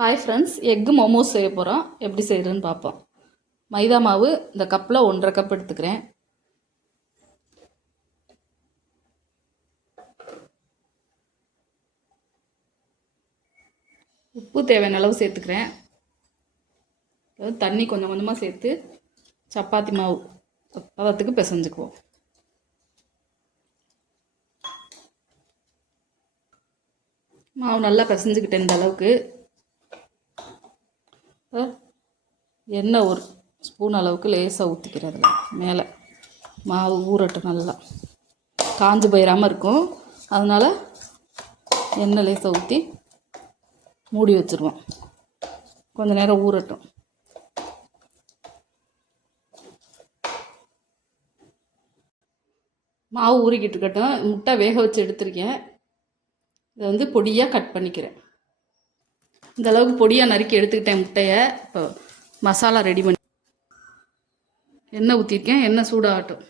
Hi friends, egg momos செய்ய போகிறோம். எப்படி செய்கிறதுன்னு பார்ப்போம். மைதா மாவு இந்த கப்பில் 1.5 கப் எடுத்துக்கிறேன். உப்பு தேவையான அளவு சேர்த்துக்கிறேன். தண்ணி கொஞ்சம் கொஞ்சமாக சேர்த்து சப்பாத்தி மாவு பதத்துக்கு பிசைஞ்சுக்குவோம். மாவு நல்லா பிசைஞ்சுக்கிட்டேன். இந்த அளவுக்கு எண்ணெய் 1 ஸ்பூன் அளவுக்கு லேசாக ஊற்றிக்கிறது. மேலே மாவு ஊறட்டும், நல்லா காஞ்சு போயிடாமல் இருக்கும். அதனால் எண்ணெய் லேசாக ஊற்றி மூடி வச்சுருவோம். கொஞ்சம் நேரம் ஊறட்டும். மாவு ஊறிக்கிட்டு இருக்கட்டும். முட்டை வேக வச்சு எடுத்துருக்கேன். இதை பொடியாக கட் பண்ணிக்கிறேன். இந்த அளவுக்கு பொடியாக நறுக்கி எடுத்துக்கிட்டேன் முட்டையை. இப்போ மசாலா ரெடி பண்ணி எண்ணெய் ஊற்றிருக்கேன். எண்ணெய் சூடாகட்டும்.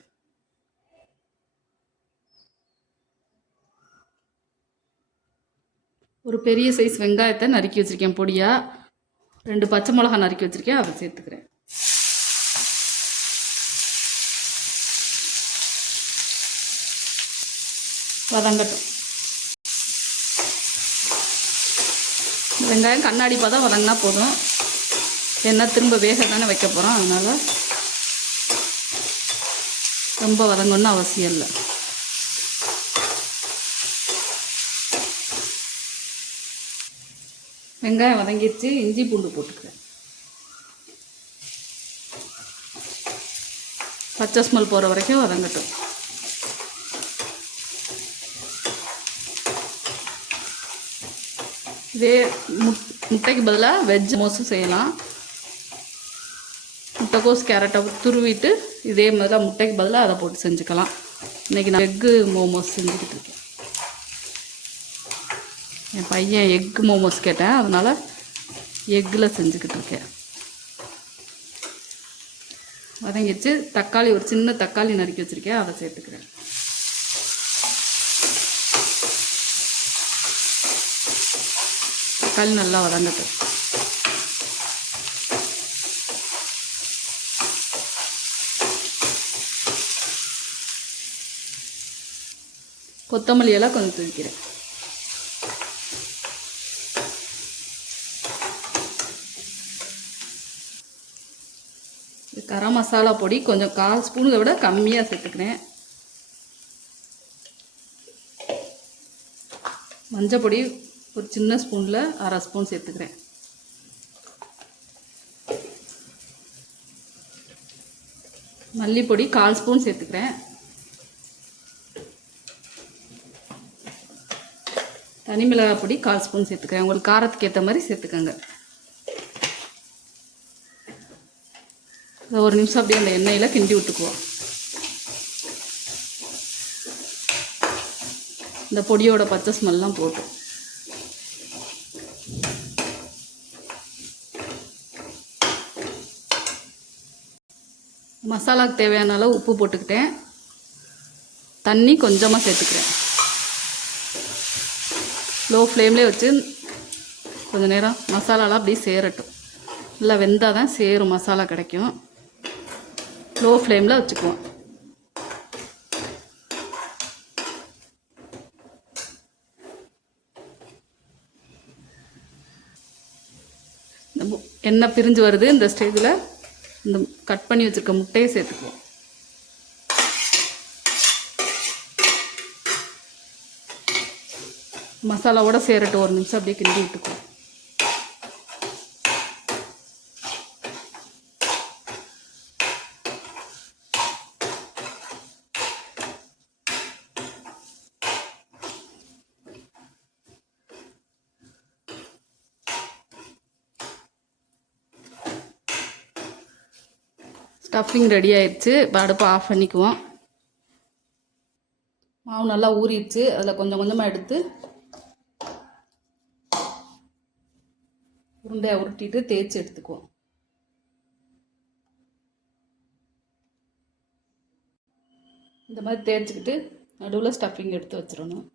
ஒரு பெரிய சைஸ் வெங்காயத்தை நறுக்கி வச்சுருக்கேன் பொடியாக. 2 பச்சை மிளகாய் நறுக்கி வச்சுருக்கேன், அதை சேர்த்துக்கிறேன். வதங்கட்டும். வெங்காயம் கண்ணாடி பதம் வதங்கினா போதும். ஏன்னா திரும்ப வேக தானே வைக்க போகிறோம். அதனால் ரொம்ப வதங்கணும்னு அவசியம் இல்லை. வெங்காயம் வதங்கிடுச்சு. இஞ்சி பூண்டு போட்டுக்கிறேன். பச்சை ஸ்மெல் போகிற வரைக்கும் வதங்கட்டும். இதே முட்டைக்கு பதிலாக வெஜ் மோமோஸும் செய்யலாம். முட்டைக்கோஸ் கேரட்டை துருவிட்டு இதே மாதிரிலாம் முட்டைக்கு பதிலாக அதை போட்டு செஞ்சுக்கலாம். இன்றைக்கி நான் எக்கு மோமோஸ் செஞ்சுக்கிட்டு இருக்கேன். என் பையன் எக்கு மோமோஸ் கேட்டேன், அதனால் எக்கில் செஞ்சுக்கிட்டு இருக்கேன். வதங்கிச்சு. தக்காளி, ஒரு சின்ன தக்காளி நறுக்கி வச்சுருக்கேன், அதை சேர்த்துக்கிறேன். தக்காளி நல்லா வதங்கட்டும். கொத்தமல்லி எல்லாம் கொஞ்சம் தூக்கிறேன். கரம் மசாலா பொடி கொஞ்சம் 1/4 ஸ்பூனை விட கம்மியாக சேர்த்துக்கிறேன். மஞ்சள் பொடி ஒரு சின்ன ஸ்பூனில் 1/2 ஸ்பூன் சேர்த்துக்கிறேன். மல்லிப்பொடி 1/4 ஸ்பூன் சேர்த்துக்கிறேன். தனி மிளகாய் பொடி 1/4 ஸ்பூன் சேர்த்துக்கிறேன். உங்களுக்கு காரத்துக்கு ஏற்ற மாதிரி சேர்த்துக்கோங்க. ஒரு நிமிஷம் அப்படியே அந்த எண்ணெயில் கிண்டி விட்டுக்குவோம். இந்த பொடியோட பச்சை ஸ்மெல்லாம் போட்டும். மசாலாவுக்கு தேவையான அளவு உப்பு போட்டுக்கிட்டேன். தண்ணி கொஞ்சமாக சேர்த்துக்கிறேன். லோ ஃப்ளேம்லேயே வச்சு கொஞ்சம் நேரம் மசாலாலாம் அப்படியே சேரட்டும். நல்லா வெந்தால் தான் சேரும், மசாலா கிடைக்கும். லோ ஃப்ளேமில் வச்சுக்குவோம். எண்ணெய் பிரிஞ்சு வருது. இந்த ஸ்டேஜில் இந்த கட் பண்ணி வச்சுருக்க முட்டையை சேர்த்துக்குவோம். மசாலாவோட சேரட்டும். ஒரு நிமிஷம் அப்படியே கிண்டி விட்டுக்குவோம். ஸ்டஃபிங் ரெடி ஆயிடுச்சு. இப்போ அடுப்பை ஆஃப் பண்ணிக்குவோம். மாவு நல்லா ஊறிடுச்சு. அதில் கொஞ்சம் கொஞ்சமாக எடுத்து உருண்டையாக உருட்டிட்டு தேய்ச்சி எடுத்துக்குவோம். இந்த மாதிரி தேய்ச்சிக்கிட்டு நடுவில் ஸ்டஃபிங் எடுத்து வச்சிடணும்.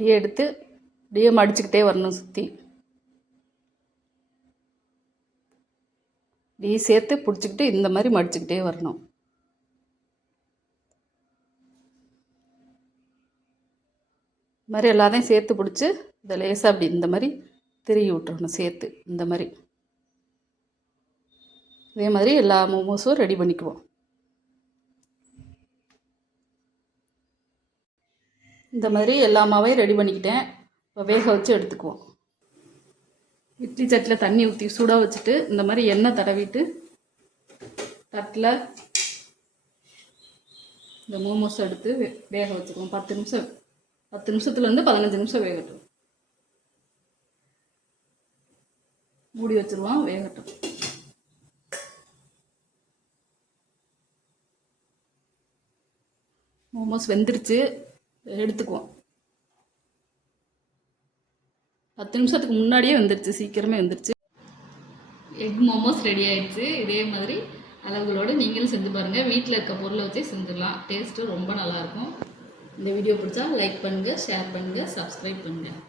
இப்படியே எடுத்து இப்படியே மடிச்சுக்கிட்டே வரணும் சுற்றி. இப்படியே சேர்த்து பிடிச்சிக்கிட்டு இந்த மாதிரி மடிச்சுக்கிட்டே வரணும். இது மாதிரி எல்லாத்தையும் சேர்த்து பிடிச்சி இதை லேசாக அப்படி இந்த மாதிரி திருகி விட்டுறணும் சேர்த்து இந்த மாதிரி. இதே மாதிரி எல்லா மோமோஸும் ரெடி பண்ணிக்குவோம். இந்த மாதிரி எல்லா மாவையும் ரெடி பண்ணிக்கிட்டேன். இப்போ வேக வச்சு எடுத்துக்குவோம். இட்லி சட்டியில் தண்ணி ஊற்றி சூடாக வச்சுட்டு இந்த மாதிரி எண்ணெய் தடவிட்டு தட்டில் இந்த மோமோஸ் எடுத்து வேக வச்சுக்குவோம். 10 நிமிஷம் 10 நிமிஷத்துலேருந்து 15 நிமிஷம் வேகட்டும். மூடி வச்சுருவோம், வேகட்டும். மோமோஸ் வெந்துருச்சு, எடுத்துக்குவோம். 10 நிமிஷத்துக்கு முன்னாடியே வந்துருச்சு, சீக்கிரமே வந்துருச்சு. எக் மோமோஸ் ரெடி ஆயிடுச்சு. இதே மாதிரி அளவுகளோடு நீங்களும் செஞ்சு பாருங்கள். வீட்டில் இருக்க பொருளை வச்சே செஞ்சிடலாம். டேஸ்ட்டு ரொம்ப நல்லாயிருக்கும். இந்த வீடியோ பிடிச்சா லைக் பண்ணுங்கள், ஷேர் பண்ணுங்கள், சப்ஸ்கிரைப் பண்ணுங்கள்.